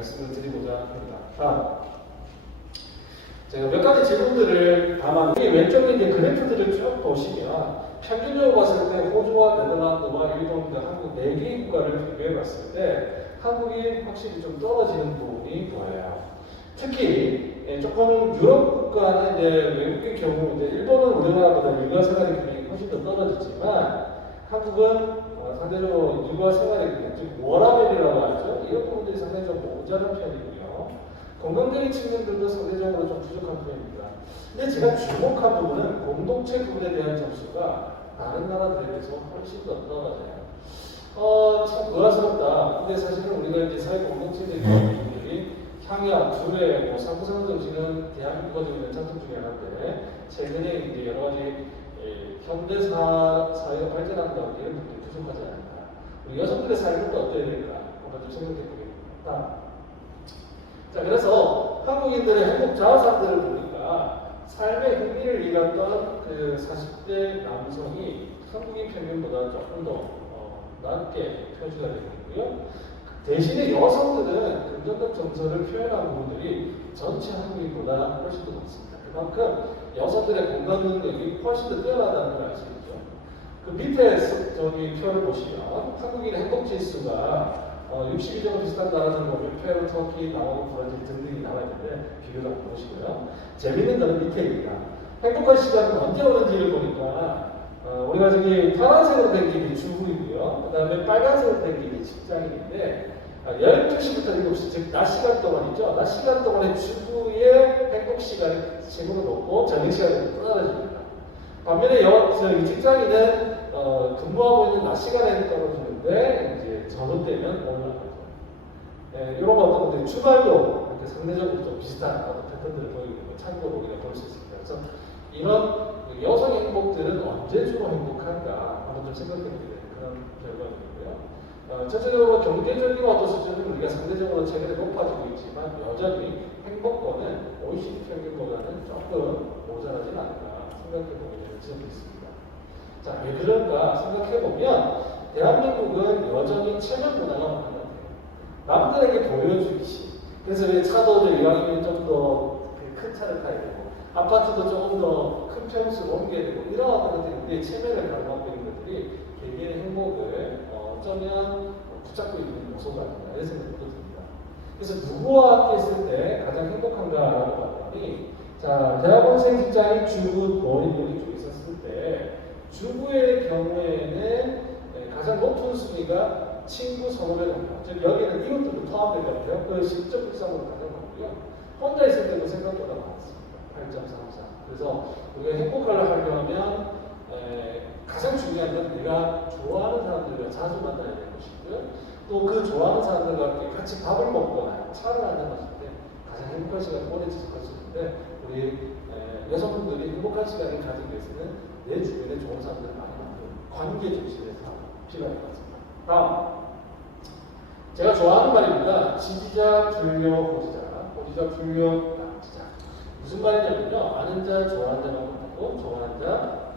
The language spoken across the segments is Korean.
말씀을 드리고자 합니다. 제가 몇 가지 질문들을 담았는데 왼쪽에 이제 그래프들을 쭉 보시면 평균적으로 봤을 때 호주와 네덜란드와 일본 등 한국 4개 국가를 비교해 봤을 때 한국이 확실히 좀 떨어지는 부분이 보여요. 특히 조금 유럽 국가는 이제 외국의 경우 이제 일본은 우리나라보다 육아 생활의 기능이 훨씬 더 떨어졌지만 한국은 상대적으로 육아 생활의 기능, 즉 워라밸이라고 하죠. 이런 부분들이 상당히 좀 모자란 편이고요. 건강적인 측면들도 상대적으로 좀 부족한 편입니다. 근데 제가 주목한 부분은 공동체 부분에 대한 점수가 다른 나라들에 비해서 훨씬 더 떨어져요. 참 놀라스럽다. 근데 사실은 우리가 이제 사회 공동체적인 부분들이 향약, 두뇌, 상부상조 지는 대한민국가 지고 있는 장점 중에 하나인데 최근에 이제 여러 가지 현대사 사회가 발전한 가운데 이런 부분이 부족하지 않을까. 우리 여성들의 삶은 또 어때야 될까? 한번 좀 생각해 보겠습니다. 자, 그래서 한국인들의 행복 자아상들을 보니까 삶의 흥미를 잃었던 그 40대 남성이 한국인 평균보다 조금 더 낮게 표시가 되고 있고요. 대신에 여성들은 긍정적 정서를 표현한 부분들이 전체 한국인보다 훨씬 더 높습니다. 그만큼 여성들의 공감 능력이 훨씬 더 뛰어나다는 걸 알 수 있죠. 그 밑에 저기 표를 보시면 한국인의 행복 지수가 60이 정도 비슷한 나라들 보면 페루, 터키, 나오고 브라질 등등이 나와 있는데 비교를 한번 보시고요. 재밌는 거는 밑에 있다. 행복한 시간은 언제 오는지를 보니까 우리가 저기 파란색으로 된 길이 주부이고요. 그 다음에 빨간색으로 된 길이 직장인인데 12시부터 7시, 즉 낮 시간 동안이죠. 낮 시간 동안에 주부의 행복 시간이 최고로 높고 저녁 시간이 떨어집니다. 반면에 직장인은 근무하고 있는 낮 시간에 떨어지는데 이제 저녁 되면 올라가죠. 이런 어떤 것들이 주말도 이렇게 상대적으로 좀 비슷한 어떤 패턴들을 보이고 있는 걸 참고로 우리가 볼 수 있습니다. 그래서 이런 여성 행복들은 언제 주로 행복한가 한번 좀 생각해 보게 되는 그런 결과이고요. 전체적으로 경제적인 어떤 수준은 우리가 상대적으로 최근에 높아지고 있지만 여전히 행복권은 OECD 평균보다는 조금 모자라진 않을까 생각해 보게 되는 점이 있습니다. 자, 왜 그런가 생각해 보면 대한민국은 여전히 체면 문화가 많은 것 같아요. 남들에게 보여주기. 그래서 왜 차도 이왕이면 좀 더 큰 차를 타야 되고 아파트도 조금 더 큰 평수로 옮겨야 되고 이런 어떤 것들이 우리의 체면을 가져가고 있는 것들이 개개인의 행복을 어쩌면 붙잡고 있는 요소가 아닌가 이런 생각이 듭니다. 그래서 누구와 함께 있을 때 가장 행복한가라고 봤더니 자, 대학원생 직장인 주부 머리머리 쪽에 있었을 때 주부의 경우에는 가장 높은 순위가 친구 선호를 합니다. 즉 여기는 이웃들도 포함될 것 같아요. 그 실적 불상으로 가장 많고요. 혼자 있을 때도 생각보다 많습니다. 8.33. 그래서 우리가 행복하려 하려면 가장 중요한 건 내가 좋아하는 사람들과 자주 만나야 되는 것이고요. 또 그 좋아하는 사람들과 함께 같이 밥을 먹거나 차를 한잔 마실 때 가장 행복한 시간을 오래 지속할 수 있는데 우리 여성분들이 행복한 시간을 가지기 위해서는 내 주변에 좋은 사람들을 많이 만드는 관계 중심에서 필요할 것 같습니다. 다음 제가 좋아하는 말입니다. 지지자, 불려, 보지자. 보지자, 불려, 남지자. 무슨 말이냐면요. 아는 자, 좋아하는 자만 못하고 좋아하는 자,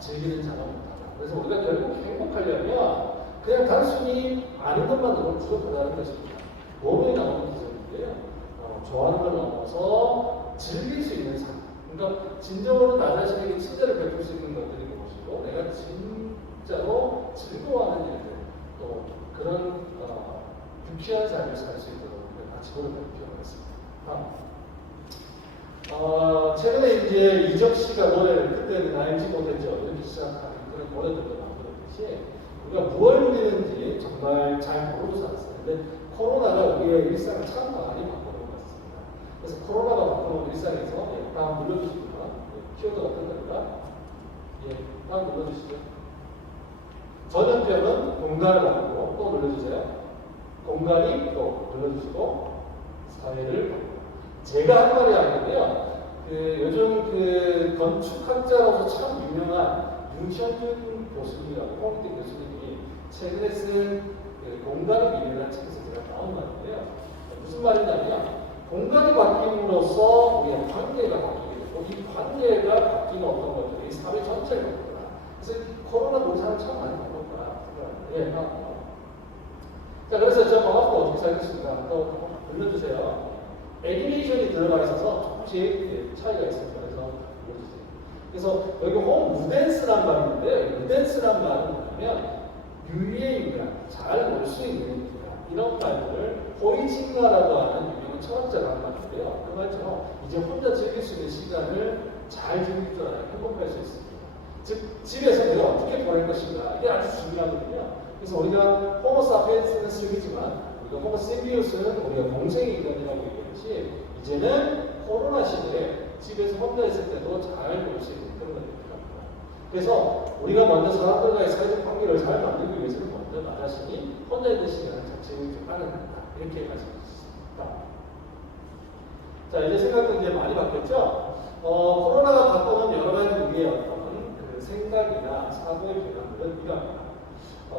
즐기는 자만 못하다. 그래서 우리가 결국 행복하려면 그냥 단순히 아는 것만으로 부족하다는 것입니다. 몸에 나오는 기술인데요. 좋아하는 걸 넘어서 즐길 수 있는 삶. 그러니까 진정으로 나 자신에게 친절을 베풀 수 있는 것들이 무엇이고 내가 진짜로 즐거워하는 일들 또 그런 유쾌한 삶을 살 수 있도록 같이 노력할 필요가 있습니다. 최근에 이제 이적 씨가 노래를 그때는 알지 못했죠. 이렇게 시작하는 그런 노래들도 나오듯이 우리가 무엇을 누리는지 정말 잘 모르고 살았어요. 근데 코로나가 우리의 일상을 참 많이 바꿔놓은 것 같습니다. 그래서 코로나가 바꿔놓은 일상에서 다음 눌러주십니다. 키워드 어떤 겁니까? 다음 눌러주시죠. 전염병은 공간을 바꾸고 또 눌러주세요. 공간이 또 눌러주시고 사회를 바꾸고 제가 한 말이 아니고요. 요즘 건축학자로서 참 유명한 윤현준 교수님이라고 홍대 교수님이 최근에 쓴 공간의 미래라는 책에서 제가 나온 말인데요. 무슨 말이냐면 공간이 바뀜으로써 우리의 관계가 바뀌게 되고 이 관계가 바뀌는 어떤 것들이 사회 전체를 바꾼다. 그래서 코로나 우리 사람 참 많이 바꿨다 생각합니다. 자, 그래서 저 앞으로 어떻게 살겠습니까? 또 올려주세요. 애니메이션이 들어가 있어서 조금씩 차이가 있습니다. 그래서 올려주세요. 그래서 여기 무댄스란 말이 있는데 무댄스란 말은 뭐냐면 유의의 인간, 잘 놀 수 있는 인간 이런 말들을 호이징가라고 하는 유명한 철학자가 한 말인데요. 그 말처럼 이제 혼자 즐길 수 있는 시간을 잘 즐길 줄 알아야 행복할 수 있습니다. 즉 집에서 내가 어떻게 보낼 것인가 이게 아주 중요하거든요. 그래서 우리가 호모 사피엔스는 쓰기지만 우리가 호모 심비우스는 우리가 공생의 인간이라고 얘기했지 이제는 코로나 시대에 집에서 혼자 있을 때도 잘 볼 수 있는 그런 것이 필요합니다. 그래서 우리가 먼저 사람들과의 사회적 관계를 잘 만들기 위해서는 먼저 나 자신이 혼자 있는 시간을 자체를 하는 한다 이렇게 말씀드렸습니다. 자 이제 생각도 이제 많이 바뀌었죠. 코로나가 바꿔놓은 여러 가지 우리의 어떤 그 생각이나 사고의 변화들은 이러합니다.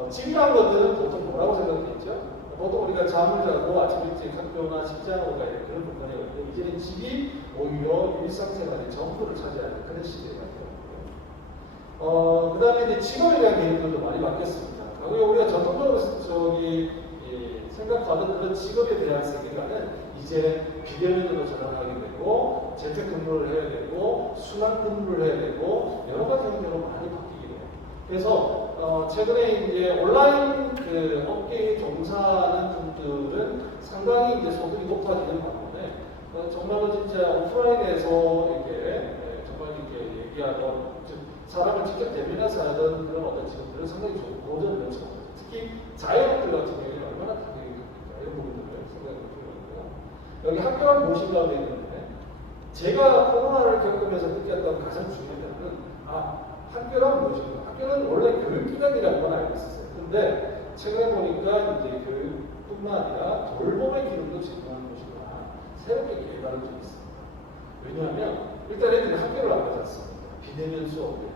집이라는 것들은 보통 뭐라고 생각했죠? 보통 우리가 잠을 자고 아침 일찍 학교나 직장으로 가야 되는 그런 공간이었는데 이제는 집이 오히려 일상생활의 전부를 차지하는 그런 시대가 되었고요. 그 다음에 이제 직업에 대한 개념들도 많이 바뀌었습니다. 과거에 우리가 전통적으로 생각하던 그런 직업에 대한 세계관은 이제 비대면으로 전환하게 되고 재택근무를 해야 되고 순환근무를 해야 되고 여러 가지 형태로 많이 바뀌게 돼요. 그래서 최근에 이제 온라인 그 업계에 종사하는 분들은 상당히 이제 소득이 높아지는 반면에 정말로 진짜 오프라인에서 이렇게 정말 이렇게 얘기하던 사람을 직접 대면해서 하던 그런 어떤 직업들은 상당히 좀 고전을 요청합니다. 특히 자영업들 같은 경우에는 얼마나 타격이 큽니까? 이런 부분들을 생각해 보고요. 여기 학교가 무엇인가 되어 있는데 제가 코로나를 겪으면서 느꼈던 가장 중요한 점은 학교란 무엇인가? 학교는 원래 교육기관이라고만 알고 있었어요. 근데 최근에 보니까 이제 교육뿐만 아니라 돌봄의 기능도 제공하는 곳이구나. 새롭게 개발을 좀 있습니다. 왜냐하면 일단 애들이 학교를 안 가지 않습니다. 비대면 수업을 해요.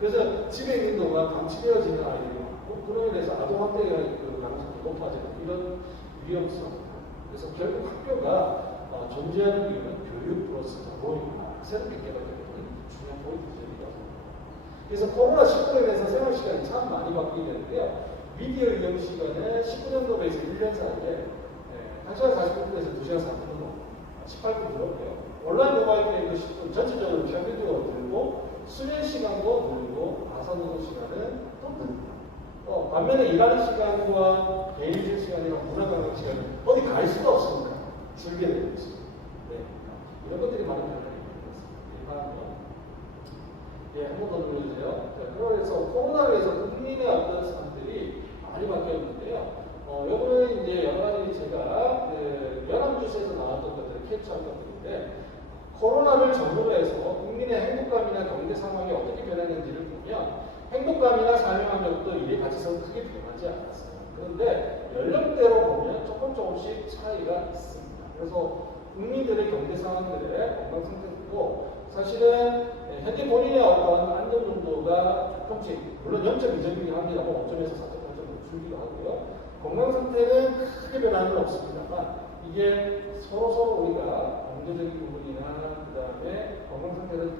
그래서 집에 있는 동안 방치되어지는 아이들이 많고 그로 인해서 아동학대가 가능성이 높아지는 이런 위험성. 그래서 결국 학교가 존재하는 이유는 교육 플러스 돌봄이구나. 새롭게 개발되는 중요한 포인트입니다. 그래서 코로나19로 인해서 생활시간이 참 많이 바뀌게 되는데요. 미디어 이용 시간은 19년도에서 1년 사이에 1시간 40분에서 2시간 4분 정도 18분 늘었고요. 온라인 모바일 게임도 10분 전체적으로 평균적으로 늘고 수면 시간도 늘고 가사 노동 시간은 또 듭니다. 반면에 일하는 시간과 개인실 시간이랑 문화관광 시간은 어디 갈 수가 없습니다. 즐게 되고 있습니다. 네. 이런 것들이 많이 변화되고 있습니다. 한 번 더 눌러주세요. 그래서 코로나로 해서 국민의 어떤 사람들이 많이 바뀌었는데요. 요거는 이제 여러 가지 제가 연합뉴스에서 나왔던 것들을 캡처한 것들인데 코로나를 전후로 해서 국민의 행복감이나 경제 상황이 어떻게 변했는지를 보면 행복감이나 삶의 만족도 이게 가치성 크게 변하지 않았어요. 그런데 연령대로 보면 조금씩 차이가 있습니다. 그래서 국민들의 경제 상황들의 건강 상태도 사실은 현재 본인의 어떤 안정 정도가 조금씩 물론 0.2점이긴 합니다만 5점에서 4.8점 줄기도 하고요. 건강 상태는 크게 변화는 없습니다만 이게 서로 우리가 경제적인 부분이나 그 다음에 건강 상태를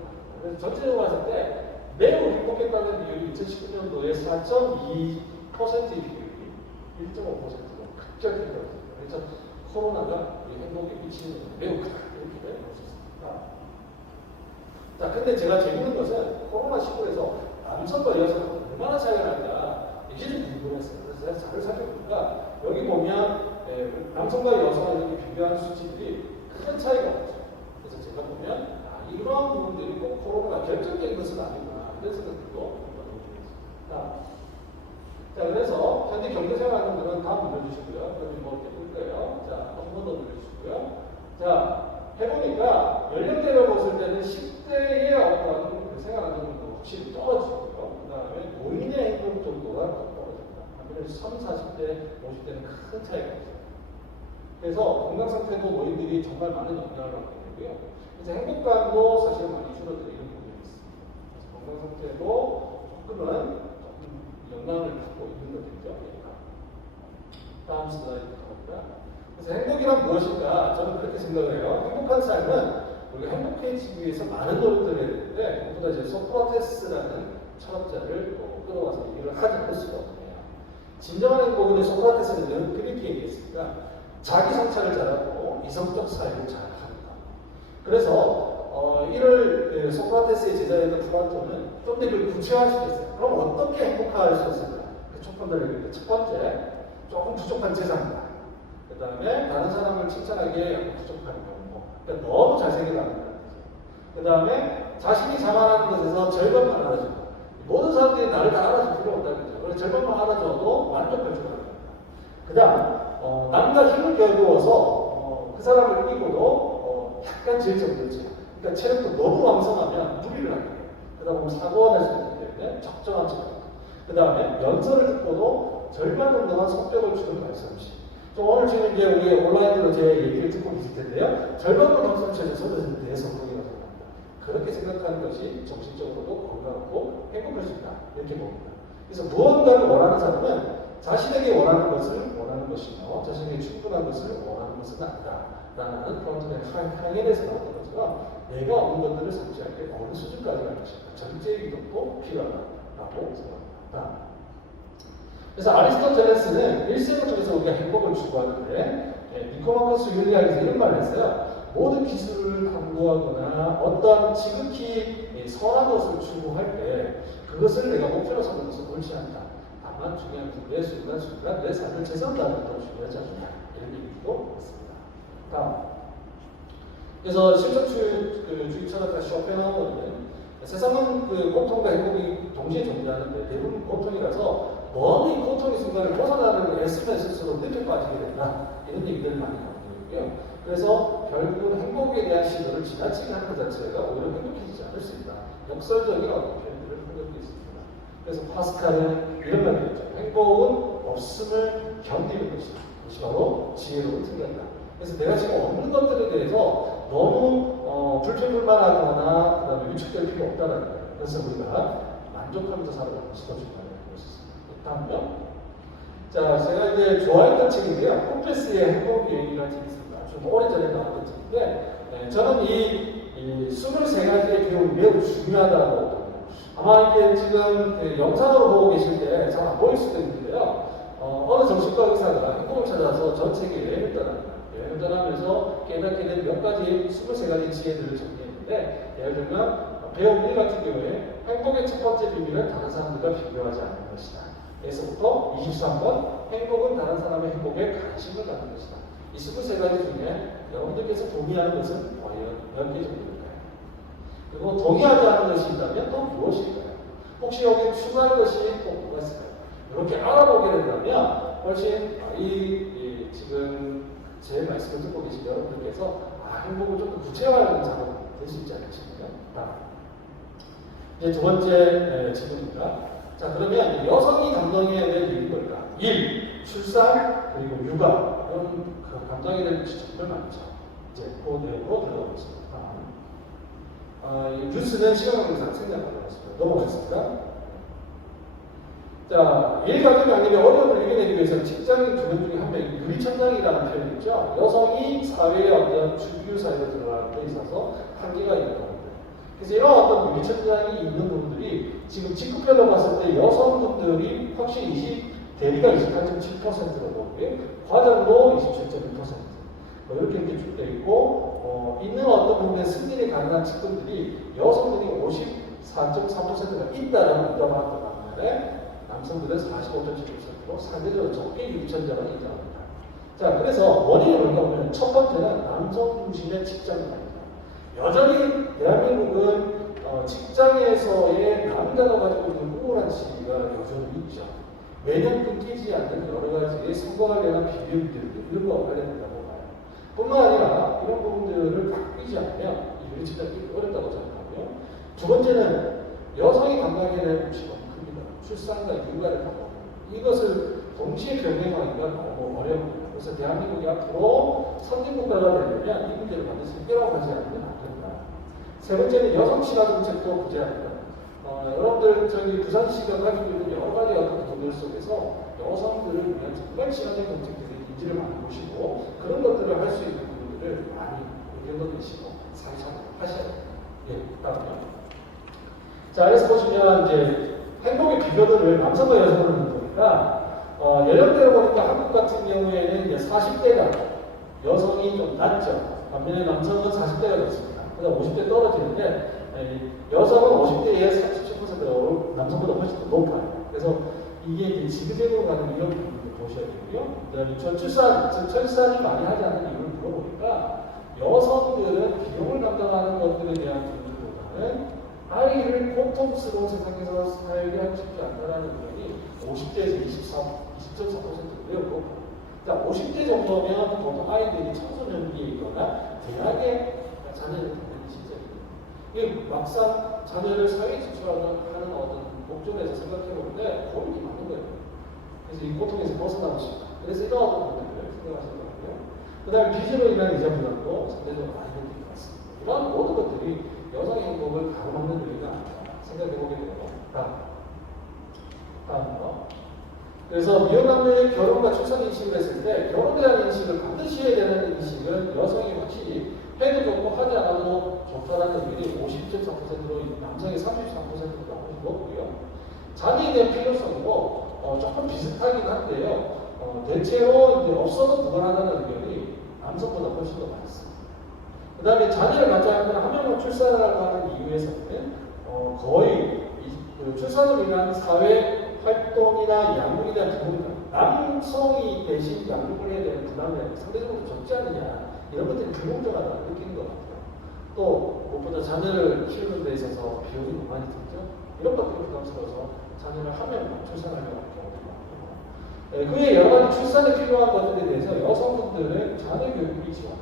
그래서 전체적으로 봤을 때 매우 행복했다는 비율이 2019년도에 4.2%의 비율이 1.5%로 급격히 떨어졌습니다. 그래서 코로나가 우리 행복에 미치는 매우 크다 이렇게 볼 수 있습니다. 자, 근데 제가 재밌는 것은 코로나19에서 남성과 여성 얼마나 차이가 날까 이게 좀 궁금했어요. 그래서 제가 잘 살펴보니까 여기 보면 남성과 여성을 이렇게 비교하는 수치들이 큰 차이가 없죠. 그래서 제가 보면 이러한 부분들이 꼭 코로나가 결정적인 것은 아니구나 이런 생각도 해보겠습니다. 자, 그래서 현재 경제생활하는 분은 다 눌러주시고요. 여기 뭐 이렇게 볼 거예요. 자, 한 번 더 눌러주시고요. 자, 해보니까 연령대로 봤을 때는 10대의 어떤 생활 안정도 확실히 떨어지고요. 그 다음에 노인의 행복 정도가 더 떨어집니다. 반면에 30, 40대, 50대는 큰 차이가 있어요. 그래서 건강 상태도 노인들이 정말 많은 영향을 받게 되고요. 그래서 행복감도 사실 많이 줄어들는 이런 부분이 있습니다. 그래서 건강 상태도 조금 영향을 받고 있는 거겠죠. 다음 슬라이드 가볼까요? 그래서 행복이란 무엇일까? 저는 그렇게 생각을 해요. 행복한 삶은 우리가 행복해지기 위해서 많은 노력들을 해야 되는데 그보다 이제 소크라테스라는 철학자를 끌어와서 얘기를 하지 않을 수가 없네요. 진정한 행복은 소크라테스는 그렇게 얘기했으니까 자기 성찰을 잘하고 이성적 사회를 잘 합니다. 그래서 이를 소크라테스의 제자였던 플라톤은 좀 더 이걸 구체화할 수 있어요. 그럼 어떻게 행복할 수 있을까? 첫 번째, 조금 부족한 재산이다. 그 다음에 다른 사람을 칭찬하기에 부족한 경우. 그러니까 너무 잘생기다는 거죠. 그 다음에 자신이 자만하는 것에서 절반만 알아주고 모든 사람들이 나를 다 알아줄 필요 없다는 거죠. 그래서 절반만 알아줘도 만족할 줄 알아요. 그 다음 남과 힘을 겨루어서 그 사람을 이기고도 약간 질적이지. 그러니까 체력도 너무 왕성하면 무리를 하게 돼요. 그러다 보면 사고가 날 수 있기 때문에 적정한 체력. 그 다음에 연설을 듣고도 절반 정도만 성격을 주는 말씀없이. 오늘 지금 이제 우리 온라인으로 제 얘기를 듣고 계실 텐데요. 절반만 말씀하셔서 저는 내 성격이라고 생각합니다. 그렇게 생각하는 것이 정신적으로도 건강하고 행복할 수 있다. 이렇게 봅니다. 그래서 무언가를 원하는 사람은 자신에게 원하는 것을 원하는 것이며 자신에게 충분한 것을 원하는 것은 아니다. 라는 플라톤의 항해에서 나왔던 것처럼 내가 얻는 것들을 섭취할 때 어느 수준까지 갈 것인가. 절제의 이동도 필요하다라고 생각합니다. 그래서 아리스토텔레스는 일생을 통해서 우리가 행복을 추구하는데 니코마코스 율리아에서 이런 말을 했어요. 모든 기술을 탐구하거나 어떤 지극히 선한 것을 추구할 때 그것을 내가 목표로 삼는 것은 옳지 않다. 다만 중요한 내 순간순간 내 삶을 최선다는 것도 중요하지 않느냐. 이런 얘기도 있습니다. 다음. 그래서 실존주의 철학자 쇼펜하우어는 세상은 고통과 행복이 동시에 존재하는데 대부분 고통이라서 너무 고통의 순간을 벗어나는 애쓰면 스스로 늦게 빠지게 된다. 이런 얘기들을 많이 하고 있고요. 그래서 결국은 행복에 대한 시도를 지나치게 하는 것 자체가 오히려 행복해지지 않을 수 있다. 역설적인 어떤 표현들을 하고 있습니다. 그래서 파스칼은 이런 말을 했죠. 행복은 없음을 견디는 것이다. 이것이 바로 지혜로운 생각이다. 그래서 내가 지금 없는 것들에 대해서 너무 불평불만하거나 그 다음에 위축될 필요 없다는 거예요. 그래서 우리가 만족하면서 살아가는 것이 더 중요하다고 볼 수 있습니다. 다음요. 자, 제가 이제 좋아했던 책인데요. 포페스의 행복여행이라는 책이 있습니다. 좀 오래전에 나왔던 책인데, 저는 이 23가지의 교훈이 매우 중요하다고 봅니다. 아마 이게 지금 영상으로 보고 계실 때 잘 안 보일 수도 있는데요. 어느 정신과 의사가 행복을 찾아서 전 세계 여행을 떠납니다. 여행을 떠나면서 깨닫게 된 몇 가지 23가지 지혜들을 정리했는데, 예를 들면 배우 윌 같은 경우에 행복의 첫 번째 비밀은 다른 사람들과 비교하지 않는 것이다. 에서부터 23번 행복은 다른 사람의 행복에 관심을 갖는 것이다. 이 23가지 중에 여러분들께서 동의하는 것은 과연 몇 개 정도일까요? 그리고 동의하지 않는 것이 있다면 또 무엇일까요? 혹시 여기 추가할 것이 또 뭐가 있을까요? 이렇게 알아보게 된다면 훨씬 지금 제 말씀을 듣고 계신 여러분들께서 행복을 좀 더 구체화하는 작업이 될 수 있지 않겠습니까? 이제 두 번째 질문입니다. 자, 그러면 여성이 감당해야 될 일이 뭘까? 일, 출산, 그리고 육아. 이런 감당해야 될 것이 정말 많죠. 이제 그 내용으로 들어가 보겠습니다. 뉴스는 시간 관계상 생략하겠습니다. 넘어가겠습니다. 자, 일 가정이 아니라 어려움을 이겨내기 위해서는 직장인 두 명 중에 한 명이 유리천장이라는 표현이 있죠. 여성이 사회의 어떤 주류 사회에 들어가는 데 있어서 한계가 있는 겁니다. 그래서 이런 어떤 유리천장이 있는 분들이 지금 직급별로 봤을 때 여성분들이 확실히 대비가 28.7%로 보고요. 과장도 27.1%. 이렇게 쭉 되어 있고, 있는 어떤 부분에 승진이 가능한 직군들이 여성들이 54.3%가 있다라는 인정을 한다는 말에 남성들은 45.7%로 상대적으로 적게 유리천장을 인정합니다. 자, 그래서 원인이 뭔가 보면 첫 번째는 남성 중심의 직장입니다. 여전히 대한민국은 직장에서의 남자가 가지고 있는 우월한 지위가 여전히 있죠. 매년 끊기지 않는 여러 가지의 성과에 대한 비밀들 이런 거 관련된다고 봐요. 뿐만 아니라 이런 부분들을 바뀌지 않으면 이 유리천장이 어렵다고 생각하고요. 두 번째는 여성이 감당해야 될 것이 너무 큽니다. 출산과 육아를 감당합니다. 이것을 동시에 병행하기가 너무 어려워요. 그래서 대한민국이 앞으로 선진국가가 되려면 이 문제를 반드시 해결하지 않으면 안 됩니다. 세 번째는 여성 친화 정책도 구제합니다. 여러분들 부산시가 가지고 있는 여러 가지 어떤 구조들 속에서 여성들을 위한 정말 친화적 정책들이 인지를 많이 보시고 그런 것들을 할 수 있는 부분들을 많이 의견도 내시고 상상하셔야 돼요. 예, 다음요. 자, 여기서 보시면 이제 행복의 비교들을 남성과 여성으로 는 거니까 연령대로 보니까 한국 같은 경우에는 이제 40대가 여성이 좀 낮죠. 반면에 남성은 40대가 좋습니다. 그다음 50대 떨어지는데 여성은 50대에 37%가 남성보다 훨씬 더 높아요. 그래서 이게 이제 지그재그로 가는 이런 부분을 보셔야 되고요. 그다음에 출산을 많이 하지 않는 이유를 물어보니까 여성들은 비용을 감당하는 것들에 대한 부분보다는 아이를 고통스러운 세상에서 살게 하고 싶지 않다라는 의견이 50대에서 20.4%고요. 자, 50대 정도면 보통 아이들이 청소년기에 있거나 대학에 자녀를 갖는 시절이에요. 이게 막상 자녀를 사회에 진출하는 어떤 목적에서 생각해보는데 고민이 많은 거예요. 그래서 이 고통에서 벗어나고 싶다. 그래서 이런 어떤 부분들을 생각하시는 거고요. 그 다음에 빚으로 인한 이자 부담도 상대적으로 많이 느낄 것 같습니다. 이런 모든 것들이 여성의 행복을 가로막는 요인이 아닐까 생각해보게 되고, 다음 거. 그래서 미혼남녀의 결혼과 출산 인식을 했을 때 결혼에 대한 인식을 반드시 해야 되는 인식은 여성이 확실히 해도 좋고 하지 않아도 좋다라는 의견이 50.4%로 남성이 33%보다 훨씬 높고요. 자녀에 대한 필요성도 조금 비슷하긴 한데요. 대체로 이제 없어도 무관하다는 의견이 남성보다 훨씬 더 많습니다. 그 다음에 자녀를 갖지 않으면 한 명만 출산을 하는 이유에서는 거의 출산으로 인한 사회 활동이나 양육에 대한 부분, 남성이 대신 양육을 해야 되는 부담이 상대적으로 적지 않느냐, 이런 것들이 불공정하다고 느끼는 것 같아요. 또 무엇보다 자녀를 키우는 데 있어서 비용이 너무 많이 들죠. 이런 것들이 부담스러워서 자녀를 한 명만 출산하려고 하는 경우도 많고, 그에 여러 가지 출산에 필요한 것들에 대해서 여성분들은 자녀 교육비 지원과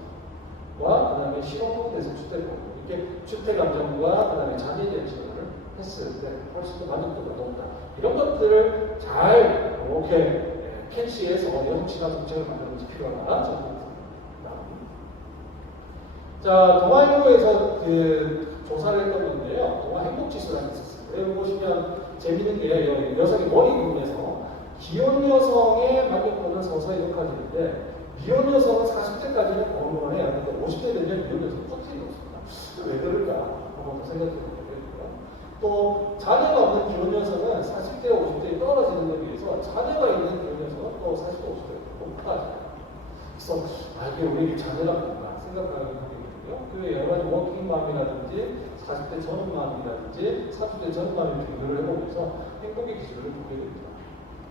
그 다음에 실업부에서 주택보험, 이렇게 주택안정과 그 다음에 자녀에 대한 지원을 했을 때 훨씬 더 만족도가 높다. 이런 것들을 잘 이렇게 캐치해서 여성친화 정책을 만드는 것이 필요하다. 저는 나옵니다. 자, 동아일보에서 조사를 했던 건데요. 동아 행복지수라는 게 있었어요. 여기 보시면 재밌는 게 여성의 머리 부분에서 기혼 여성의 만족도는 서서히 높아지는데 미혼 여성은 40대까지는 건강해야 하는데 50대 되면 미혼 여성은 퍼트리 높습니다. 왜 그럴까? 한번 생각해 보면 또 자녀가 없는 기혼 여성은 40대, 50대에 떨어지는 데 비해서 자녀가 있는 기혼 여성은 또 40대, 50대에 높아져요. 그래서 이게 우리 자녀가 뭔가 생각하게 되거든요. 그 여러 가지 워킹맘이라든지 40대 전업맘이라든지 30대 전업맘을 비교를 해보면서 행복의 기준을 보게 됩니다.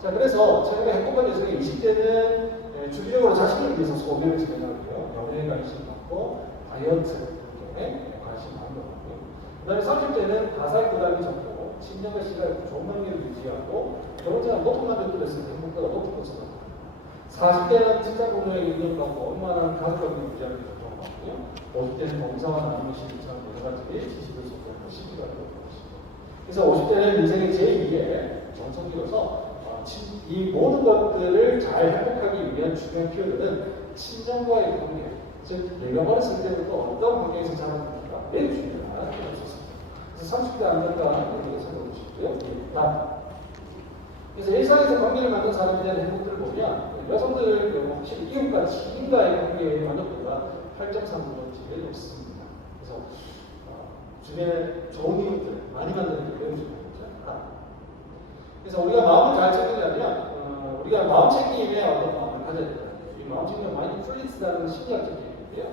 자, 그래서 최근에 행복한 여성의 20대는 주기적으로 자신을 위해서 소비를 진행하고요. 연애에 관심 많고 다이어트 등에 관심 많은 거고요. 그 다음에 30대는 가사의 부담이 적고 친정과 시간을 좋은 관계를 유지하고 결혼생활 높은 만족도를 했을 때 행복도가 높은 것으로 나타납니다. 40대는 직장 동료에게 인정받고 얼마나 가족관계를 유지하는 게 좋은 거고요. 50대는 봉사와 나눔의 시기처럼 여러 가지 지식을 소비하고 시기가 되는 것입니다. 그래서 50대는 인생의 제2의 전성기로서 이 모든 것들을 잘 행복하기 위한 중요한 키워드는 친정과의 관계, 즉 내가 어렸을 때부터 어떤 관계에서 자랐는지가 매우 중요하다는 것이었습니다. 그래서 30대 안정감 이렇게 생각해 주시고요. 그래서 일상에서 관계를 만든 사람에 대한 행복들을 보면 여성들의 경우 확실히 이웃과 지인과의 관계의 만족도가 8.3%의 높습니다. 그래서 주변에 좋은 이웃들을 많이 만드는 게 매우 중요합니다. 그래서 우리가 마음을 잘 챙기려면 우리가 마음 챙김에 어떤 마음을 가져야 된다. 이 마음 챙김은 마인드풀니스라는 심리학적 개념인데요.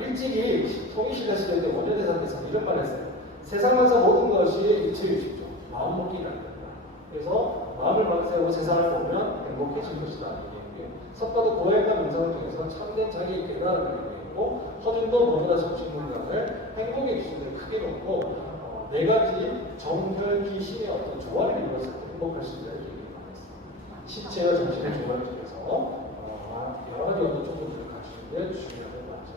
일찍이 통일신라 시대 때 원효대사께서 이런 말을 했어요. 세상에서 모든 것이 일체유식죠. 마음 먹기라는 겁니다. 그래서 마음을 만세우고 세상을 보면 행복해질 것이다. 섭과도 고행과 명상을 통해서 참된 자기의 깨달음을 이루고 허준도 모두가 정신건강을 행복의 기준을 크게 놓고 네 가지 정혈기 신의 어떤 조화를 이루어서 행복할 수 있는 얘기를 하겠습니다. 신체와 정신의 조화를 통해서 여러 가지 어떤 조건들을 갖추는 게 중요한 것 같죠.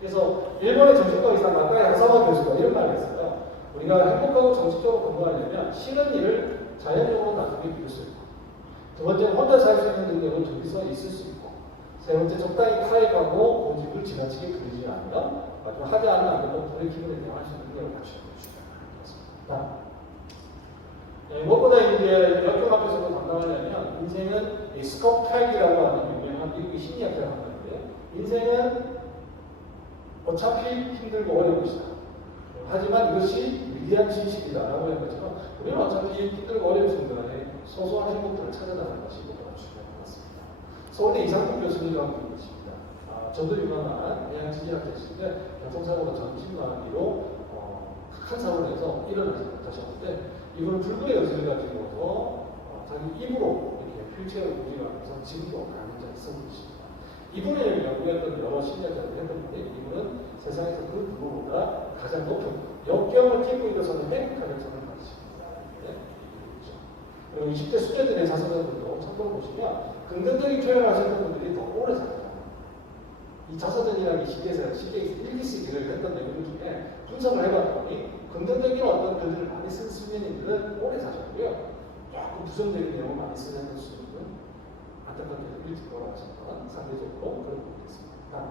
그래서 일본의 정신과 의사 나카이 하사와 교수가 이런 말을 했어요. 우리가 행복하고 정신적으로 건강하려면 싫은 일을 자연적으로 나중에 미룰 수 있고, 두 번째는 혼자 살 수 있는 능력은 둘이서 있을 수 있고, 세 번째 적당히 타협하고 고집을 지나치게 부리지 않으면 마지막 하지 않으면 안 되고 불의 기분에 대응할 수 있는 능력을 갖추는 것입니다. 무엇보다 이제 역경 앞에서도 감당하려면 인생은 스컵 탈기라고 하는 유명한 미국의 심리학자가 한 건데요. 인생은 어차피 힘들고 어려운 것이다. 하지만 이것이 위대한 진실이다라고 하는 것처럼 우리는 어차피 힘들고 어려운 순간에 소소한 행복들을 찾아나가는 것이 너무나 중요한 것 같습니다. 서울대 이상국 교수님이라고 하는 것입니다. 저도 유명한 해양 지질학자이신데 교통사고가 전신만기로 큰 사고를 해서 일어나셨는데 이분은 불구의 연수를 가지고서 자기 입으로 이렇게 휠체어를 움직이면서 지금도 가능자를 쓰고 계십니다. 이분의 연구했던 여러 심리학자들이 했던 건데 이분은 세상에서 그 누구보다 가장 높은 역경을 딛고 일어서는 행복하는 점을 가지십니다. 그리고 20대 수녀들의 자서전들도 참고로 보시면 긍정적인 표현을 하셨던 분들이 더 오래 살아요. 이 자서전이라는 시기에서 일기쓰기를 했던 내용들 중에 분석을 해봤더니 긍정적인 어떤 글들을 많이 쓴 수녀님들은 오래 사셨고요. 조금 부정적인 내용을 많이 쓰는 수녀님은 안타깝게 일찍 돌아가셨던 상대적으로 그런 부분이 있습니다.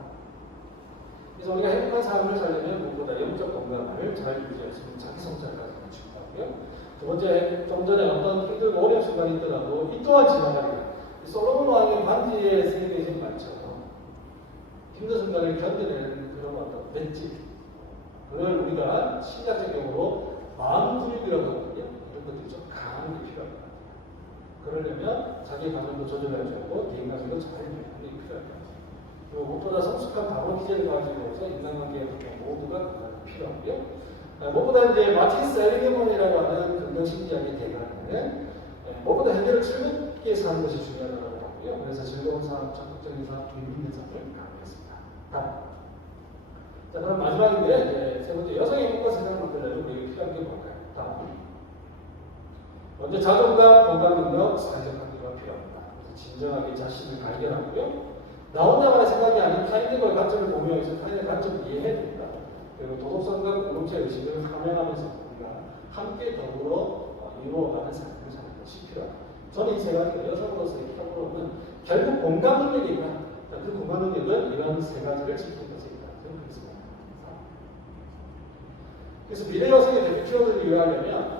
그래서 우리가 행복한 삶을 살려면 무엇보다 영적 건강을 잘 유지할 수 있는 자기 성찰까지 갖추고 하고요. 두 번째, 좀 전에 어떤 힘들고 어려운 순간이 있더라도 이 또한 지나가리라. 솔로몬 왕의 반지의 세계에 좀 많죠. 힘든 순간을 견뎌내는 그런 어떤 맷집. 그걸 우리가 신자적으로 마음 분위기라고 하거든요. 이런 것들이 좀 강한 게 필요합니다. 그러려면 자기 감정도 조절해줘야 하고 개인관계도 잘 유지하는 게 필요합니다. 그리고 무엇보다 성숙한 방어 기제를 가지고서 인간관계 모두가 필요하고요. 무엇보다 이제 마틴 셀리그먼이라고 하는 긍정심리학의 대가는 무엇보다 현재를 즐겁게 사는 것이 중요하다고 하고요. 그래서 즐거운 삶, 적극적인 삶, 의미 있는 삶을 강조했습니다. 자, 그럼 마지막인데 세 번째 여성의 행복과 세상을 만들려면 우리에게 필요한 게 뭘까요? 다음. 먼저 자존감, 공감 능력, 사회적 관계가 필요합니다. 그래서 진정하게 자신을 발견하고요. 나 혼자만의 생각이 아닌 타인들과의 관점을 공유해서 타인의 관점을 이해해야 됩니다. 그리고 도덕성과 공동체 의식을 함양하면서 우리가 함께 더불어 이루어가는 삶을 사는 것이 필요합니다. 저는 이 세 가지가 여성으로서의 평으로는 결국 공감 능력이니까 그 공감 능력은 이런 세 가지를 지키는 것에 있다고 생각했습니다. 그래서 미래 여성의 대표 키워드를 이해하려면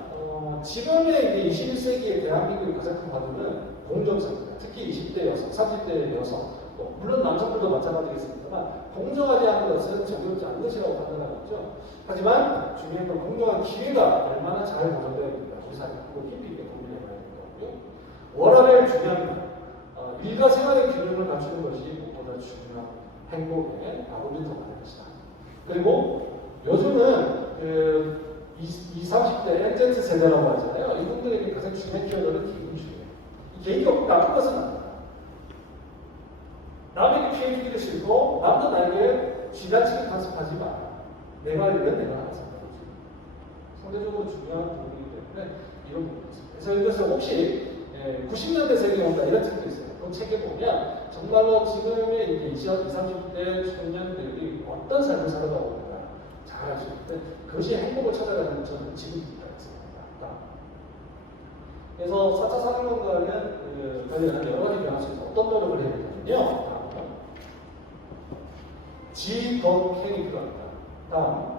지금의 21세기의 대한민국의 가장 큰 화두는 공정성입니다. 특히 20대 여성, 30대 여성, 물론 남성들도 마찬가지겠습니다만 공정하지 않은 것은 정의롭지 않은 것이라고 판단하죠. 하지만 중요한 건 공정한 기회가 얼마나 잘 보존되어야 됩니다. 우리 사회가 그거 깊이 있게 고민해봐야 되는 거고요. 워라밸 중요합니다. 일과 생활의 균형을 갖추는 것이 무엇보다 중요한 행복의 바로미터가 될 것이다. 그리고 요즘은 20, 30대 MZ 세대라고 하잖아요. 이분들에게 가장 중요한 키워드는 기본주의예요. 이 개인이 나쁜 것은 아닙니다. 남에게 피해 주기도 싫고 남도 나에게 지나치게 간섭하지 마. 내가 알면 내가 알아서 상대적으로 중요한 부분이기 때문에 이런 부분이 있습니다. 그래서 이것을 혹시 90년대 세계에 온다 이런 책도 있어요. 그 책에 보면 정말로 지금의 20, 30대 청년들이 어떤 삶을 살아가고 있는가 잘 알 수 있는데 그것이 행복을 찾아가는 저는 지금입니다. 그래서 4차 산업혁명과는 관련한 여러 가지 변화 속에서 어떤 노력을 해야 되냐면요. 지덕행이 필요합니다. 다음,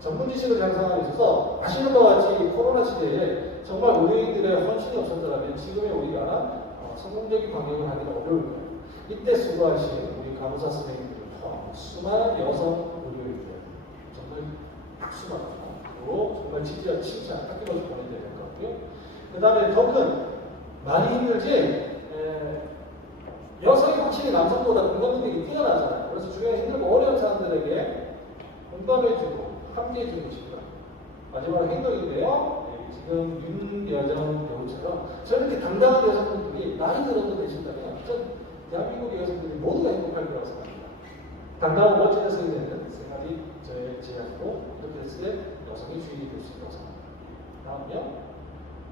전문 지식을 향상하기 위해서 아시는 것과 같이 코로나 시대에 정말 의료인들의 헌신이 없었더라면 지금의 우리가 성공적인 방역을 하기가 어려울 거예요. 이때 수고하신 우리 간호사 선생님들을 포함 수많은 여성 의료인들 정말 박수 받고 정말 진짜 칭찬 아낌없이 보내드려야 될 것 같고요. 그 다음에 더 큰 많이 힘들지 여성이 확실히 남성보다 공감 능력이 뛰어나잖아요. 그래서 주변에 힘들고 어려운 사람들에게 공감해주고 함께해주고 싶다. 마지막으로 행동인데요. 지금 윤여정 배우처럼 저렇게 당당한 여성분들이 나이 들어도 되신다면 전 대한민국의 여성들이 모두가 행복할 거라고 생각합니다. 당당하고 멋진 여성이 되는 세 가지 저의 제안으로 이렇게 했을 때 여성이 주인이 될 수 있다고 생각합니다. 다음요.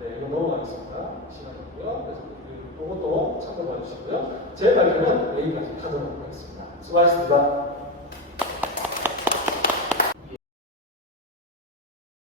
네, 이거 넘어가겠습니다. 시간이고요. 그래서 그것도 참고해 주시고요. 제 발표는 여기까지 하도록 하겠습니다. 수고하셨습니다.